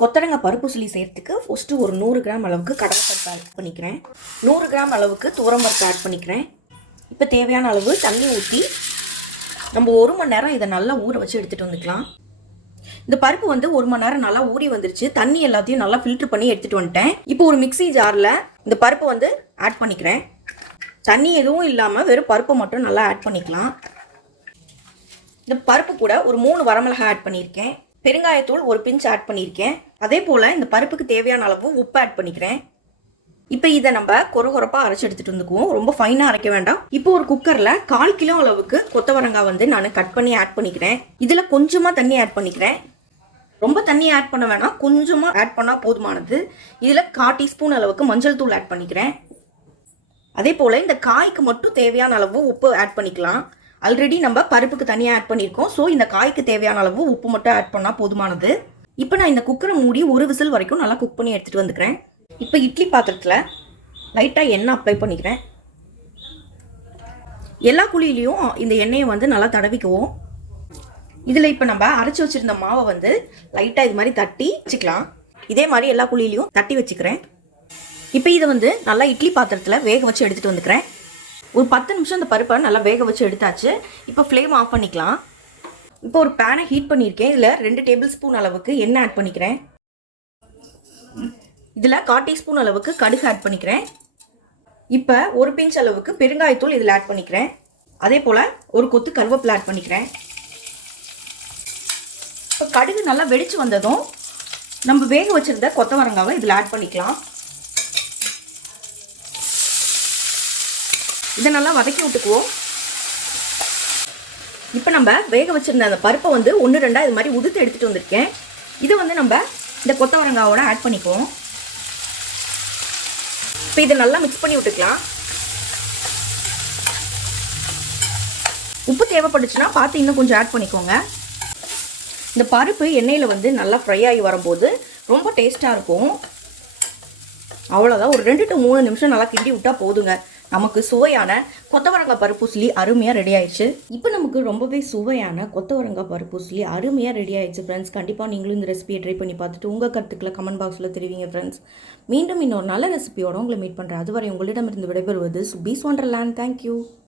கொத்தரங்காய் பருப்பு சுளி செய்கிறதுக்கு ஃபஸ்ட்டு ஒரு நூறு கிராம் அளவுக்கு கடலைப்பருப்பு ஆட் பண்ணிக்கிறேன். நூறு கிராம் அளவுக்கு துவரம்பருப்பு ஆட் பண்ணிக்கிறேன். இப்போ தேவையான அளவு தண்ணி ஊற்றி நம்ம ஒரு மணி நேரம் இதை நல்லா ஊற வச்சு எடுத்துகிட்டு வந்துக்கலாம். இந்த பருப்பு வந்து ஒரு மணி நேரம் நல்லா ஊறி வந்துருச்சு. தண்ணி எல்லாத்தையும் நல்லா ஃபில்டர் பண்ணி எடுத்துகிட்டு வந்துட்டேன். இப்போ ஒரு மிக்ஸி ஜாரில் இந்த பருப்பு வந்து ஆட் பண்ணிக்கிறேன். தண்ணி எதுவும் இல்லாமல் வெறும் பருப்பை மட்டும் நல்லா ஆட் பண்ணிக்கலாம். இந்த பருப்பு கூட ஒரு மூணு வரமிளகாய் ஆட் பண்ணியிருக்கேன். பெருங்காயத்தூள் ஒரு பிஞ்ச் ஆட் பண்ணியிருக்கேன். அதே போல் இந்த பருப்புக்கு தேவையான அளவு உப்பு ஆட் பண்ணிக்கிறேன். இப்போ இதை நம்ம கொரகொரப்பாக அரைச்சி எடுத்துகிட்டு வந்துக்குவோம். ரொம்ப ஃபைனாக அரைக்க வேண்டாம். இப்போ ஒரு குக்கரில் கால் கிலோ அளவுக்கு கொத்தவரங்காய் வந்து நான் கட் பண்ணி ஆட் பண்ணிக்கிறேன். இதில் கொஞ்சமாக தண்ணி ஆட் பண்ணிக்கிறேன். ரொம்ப தண்ணி ஆட் பண்ண வேணாம். கொஞ்சமாக ஆட் பண்ணால் போதுமானது. இதில் கால் டீஸ்பூன் அளவுக்கு மஞ்சள் தூள் ஆட் பண்ணிக்கிறேன். அதே போல் இந்த காய்க்கு மட்டும் தேவையான அளவு உப்பு ஆட் பண்ணிக்கலாம். ஆல்ரெடி நம்ம பருப்புக்கு தனியாக ஆட் பண்ணியிருக்கோம் ஸோ இந்த காய்க்கு தேவையான அளவு உப்பு மட்டும் ஆட் பண்ணால் போதுமானது. இப்போ நான் இந்த குக்கரை மூடி ஒரு விசில் வரைக்கும் நல்லா குக் பண்ணி எடுத்துகிட்டு வந்துக்கிறேன். இப்போ இட்லி பாத்திரத்தில் லைட்டாக எண்ணெய் அப்ளை பண்ணிக்கிறேன். எல்லா குழியிலையும் இந்த எண்ணெயை வந்து நல்லா தடவிக்குவோம். இதில் இப்போ நம்ம அரைச்சி வச்சிருந்த மாவை வந்து லைட்டாக இது மாதிரி தட்டி வச்சுக்கலாம். இதே மாதிரி எல்லா குழியிலையும் தட்டி வச்சுக்கிறேன். இப்போ இதை வந்து நல்லா இட்லி பாத்திரத்தில் வேக வச்சு எடுத்துகிட்டு வந்துக்கிறேன். ஒரு பத்து நிமிஷம் இந்த பருப்பை நல்லா வேக வச்சு எடுத்தாச்சு. இப்போ ஃப்ளேம் ஆஃப் பண்ணிக்கலாம். இப்போ ஒரு பேனை ஹீட் பண்ணியிருக்கேன் இதில் ரெண்டு டேபிள் ஸ்பூன் அளவுக்கு எண்ணெய் ஆட் பண்ணிக்கிறேன். இதில் கால் டீஸ்பூன் அளவுக்கு கடுகு ஆட் பண்ணிக்கிறேன். இப்போ ஒரு பிஞ்ச் அளவுக்கு பெருங்காயத்தூள் இதில் ஆட் பண்ணிக்கிறேன். அதே போல் ஒரு கொத்து கருவேப்பில் ஆட் பண்ணிக்கிறேன். இப்போ கடுகு நல்லா வெடிச்சு வந்ததும் நம்ம வேக வச்சுருந்த கொத்தவரங்காவை இதில் ஆட் பண்ணிக்கலாம். இதை நல்லா வதக்கி விட்டுக்குவோம். இப்போ நம்ம வேக வச்சிருந்த அந்த பருப்பை வந்து ஒன்று ரெண்டாக இது மாதிரி உதுத்து எடுத்துகிட்டு வந்திருக்கேன். இதை வந்து நம்ம இந்த கொத்தவரங்காவோட ஆட் பண்ணிக்குவோம். இப்போ இதை நல்லா மிக்ஸ் பண்ணி விட்டுக்கலாம். உப்பு தேவைப்பட்டுச்சுன்னா பார்த்து இன்னும் கொஞ்சம் ஆட் பண்ணிக்கோங்க. இந்த பருப்பு எண்ணெயில் வந்து நல்லா ஃப்ரை ஆகி வரும்போது ரொம்ப டேஸ்ட்டாக இருக்கும். அவ்வளோதான் ஒரு ரெண்டு டு மூணு நிமிஷம் நல்லா கிண்டி விட்டால் போதுங்க. நமக்கு சுவையான கொத்தவரங்காய் பருப்பூசலி அருமையாக ரெடி ஆயிடுச்சு. இப்போ நமக்கு ரொம்பவே சுவையான கொத்தவரங்காய் பருப்பூசலி அருமையாக ரெடி ஆயிடுச்சு ஃப்ரெண்ட்ஸ் கண்டிப்பாக நீங்களும் இந்த ரெசிபியை ட்ரை பண்ணி பார்த்துட்டு உங்கள் கருத்துக்களை கமெண்ட் பாக்ஸில் தெரிவிங்க ஃப்ரெண்ட்ஸ் மீண்டும் இன்னொரு நல்ல ரெசிபியோட உங்களை மீட் பண்ணுறேன் அதுவரை உங்களிடமிருந்து விடைபெறுவது சுபீஸ் ஒண்டர்லேண்ட் தேங்க்யூ